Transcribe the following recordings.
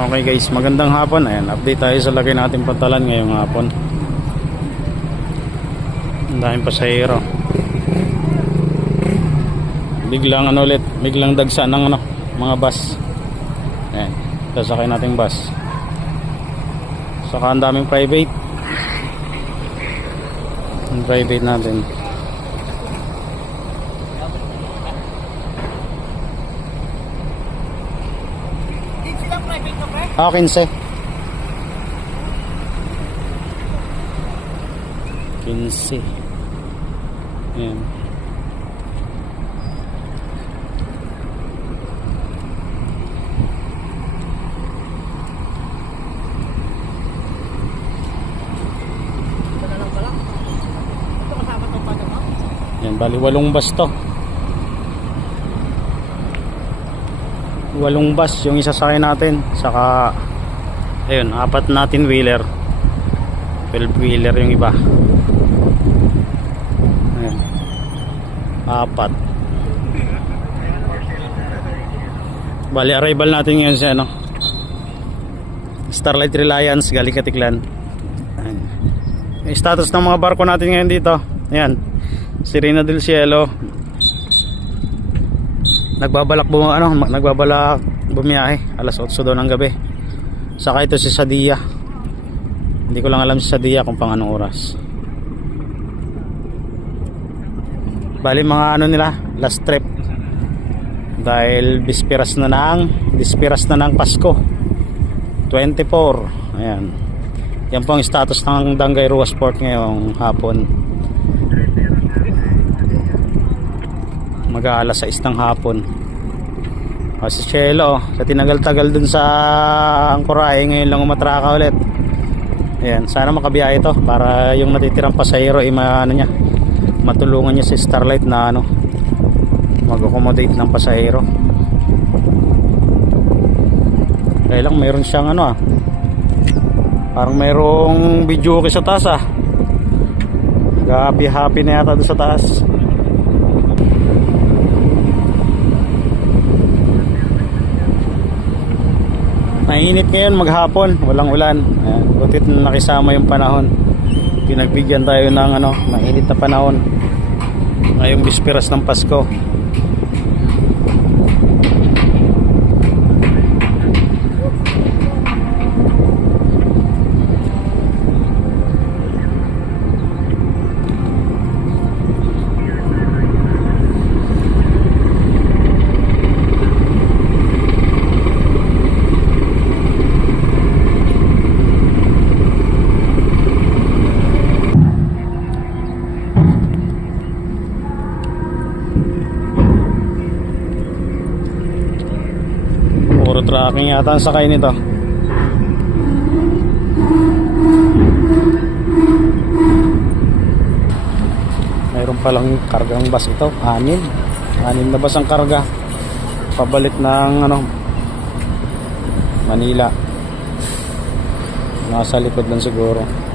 Okay guys, magandang hapon. Ayan, update tayo sa lagay natin pantalan ngayong hapon. Ang daming pasahero. Biglang ano ulit, biglang dagsa ng ano, mga bus. Ayan, sasakay nating bus. Saka ang daming private. Ang private natin. Ah, 15. 15. Ayan. Yan, bali walong bus to. Walong bus yung isasakay natin. Saka, ayun, apat natin wheeler. 12 wheeler yung iba. Ayan. Apat. Bali, arrival natin ngayon sa ano. Starlight Reliance, galing Katiklan. Ayan. Yung status ng mga barko natin ngayon dito. Ayan. Sirena del Cielo. Nagbabalak bum ano, nagbabalak bumiyahe alas 8 daw ng gabi. Saka ito si Sadia. Hindi ko lang alam si Sadia kung pang anong oras. Bali mga ano nila, last trip. Dahil bispiras na ng bispiras na ng Pasko. 24. Ayan. Yan po ang status ng Dangay Ruas Port ngayong hapon. Mag-aalas 6 ng hapon. O si Chelo sa tinagal-tagal dun sa Angkorahe ngayon lang umatraka ulit. Ayan sana makabiyahe ito para yung natitirang pasahero ay ma, ano niya, matulungan niya si Starlight na ano mag-accommodate ng pasahero. Kaya lang mayroon siyang ano ah parang mayroong video sa taas ah. Happy happy na yata doon sa taas Mainit ngayon maghapon, walang ulan. Ayan, butit na nakisama yung panahon. Pinagbigyan tayo ng ano, mainit na panahon. Ngayong bisperas ng Pasko. Tracking yata ang sakay nito. Mayroon palang kargang bus ito. Anin. Anin na bus ang karga. Pabalik ng ano, Manila. Nasa likod lang siguro.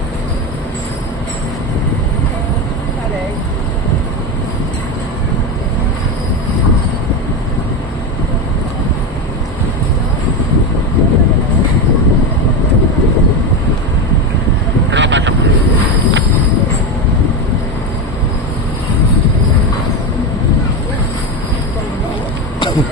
Okay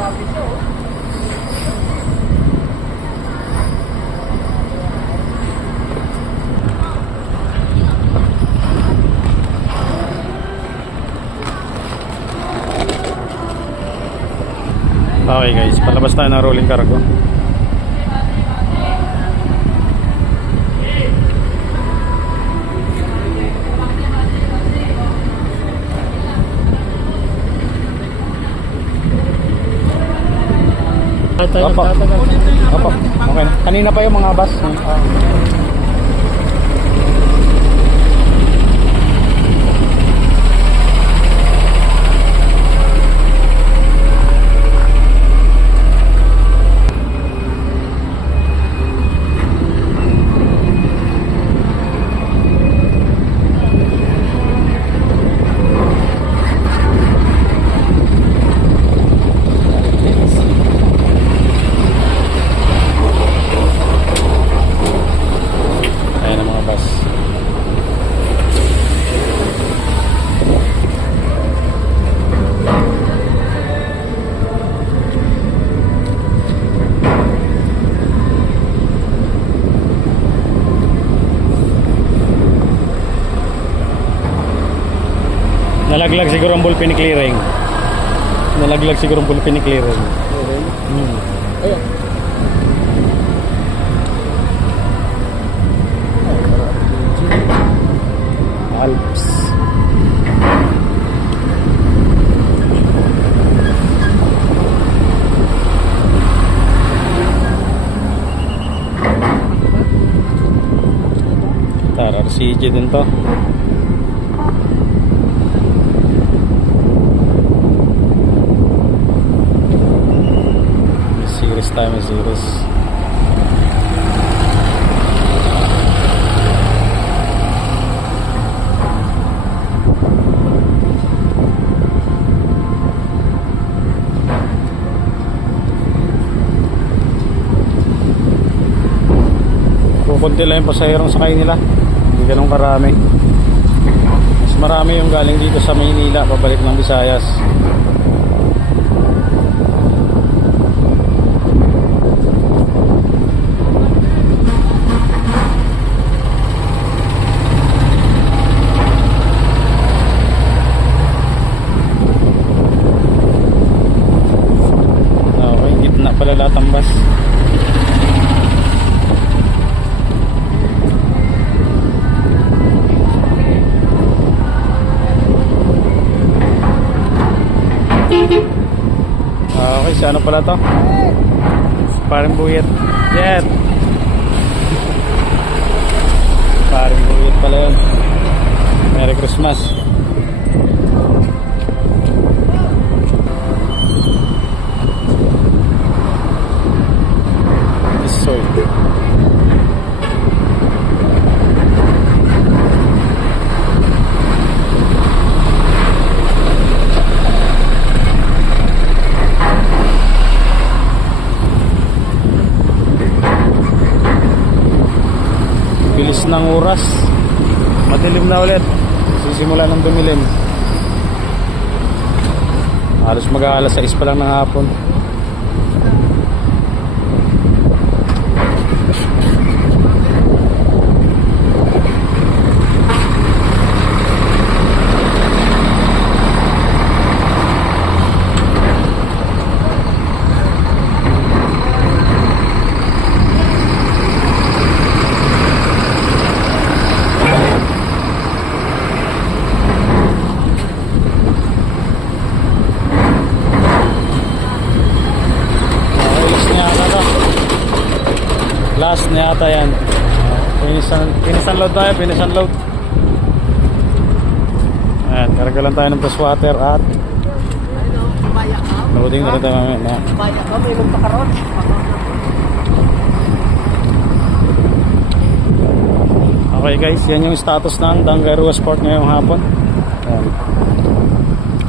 guys, palabas tayo ng rolling cargo. Opo. Opo. Okay na. Kanina pa yung mga bus. Nalaglag siguro ang bullpen ni clearing. Nalaglag siguro ang bullpen ni clearing. Hmm. Ayan. Alps. Tara, RCG din to. Series tayo, may series. Kukunti lang yung pasahirong sakay nila. Hindi ganun karami. Mas marami yung galing dito sa Maynila, pabalik ng Visayas. Okay, gitna pala lahat ang bus. Ah, okay, sa ano pala to? Parang buyet. Jet! Parang buyet pala yun. Merry Christmas. Ng oras. Madilim na ulit. Sisimula ng dumilim. Halos mag-aalas 6 pa lang ng hapon. Okay, last na yata to. Last na yata yan. Pinisan, pinisan load tayo, pinisan load. Ayan, karga lang tayo ng plus water at loading na rin tayo mamaya. Baya ka. May magpakaroon. Okay guys, yan yung status ng Dangaruas Port ngayong hapon. Ayan.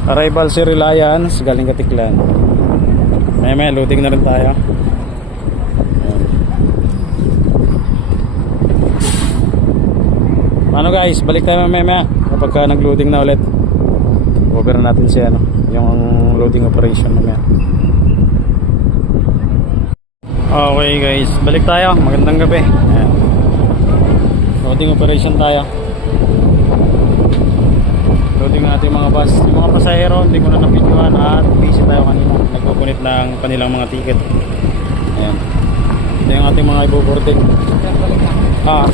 Arrival si Reliance, galing Katiklan. Maya maya, loading na rin tayo. Ayan. Ano guys, balik tayo maya maya kapag ka nag-loading na ulit. Over na natin si ano, yung loading operation mamaya. Okay guys, balik tayo. Magandang gabi. Ayan. Loading operation tayo. Loading ng ating mga bus. Yung mga pasahero, hindi ko na napinduan at busy tayo kanina. Nagpupunit ng kanilang mga ticket. Ayan. Ito yung ating mga iboboarding. Ah.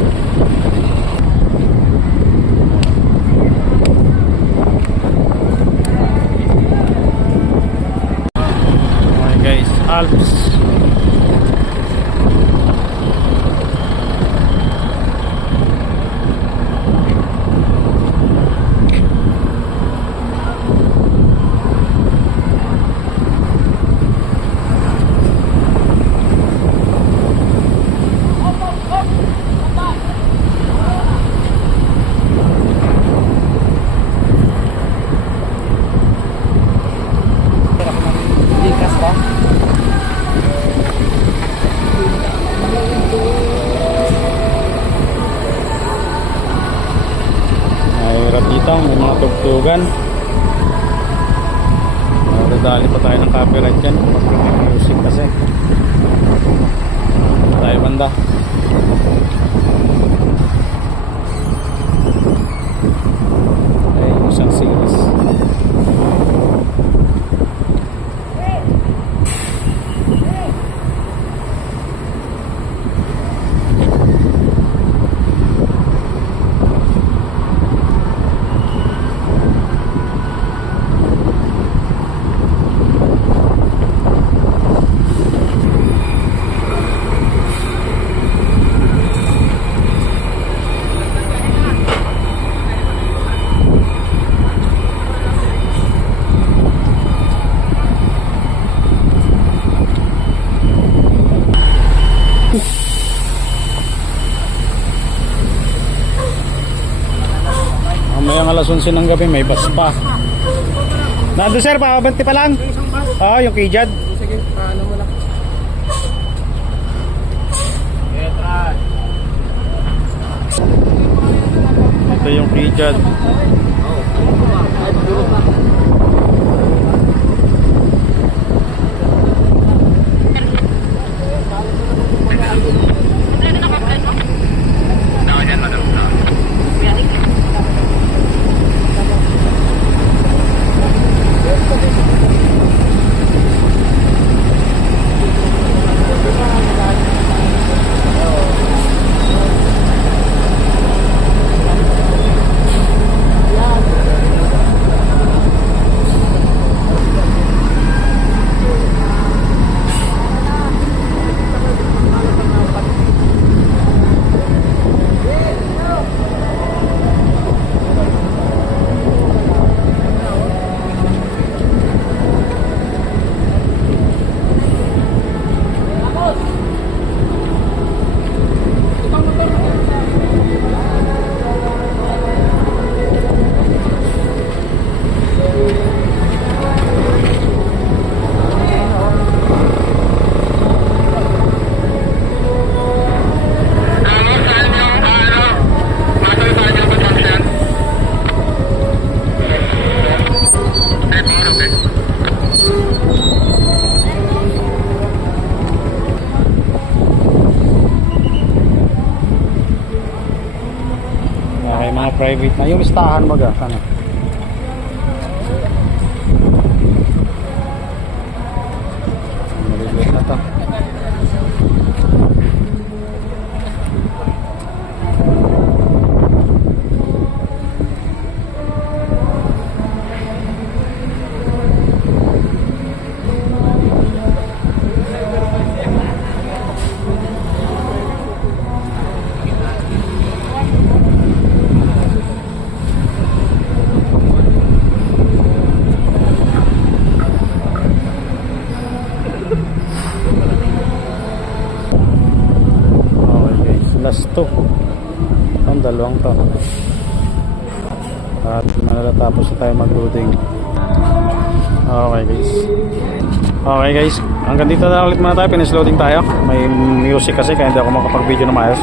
Alas 11 ng gabi, may bus pa. Nandun sir, pakabanti pa lang. Oo, yung kijad. Sige, paano mo lang. Ito yung kijad. Private na. Yung listahan mo ga, ano? Maliliit na to. Dalawang to. At natatapos na tayo mag-loading. Okay guys. Okay guys, hanggang dito na ulit muna tayo. Finish loading tayo. May music kasi kaya hindi ako makapag-video na maayos.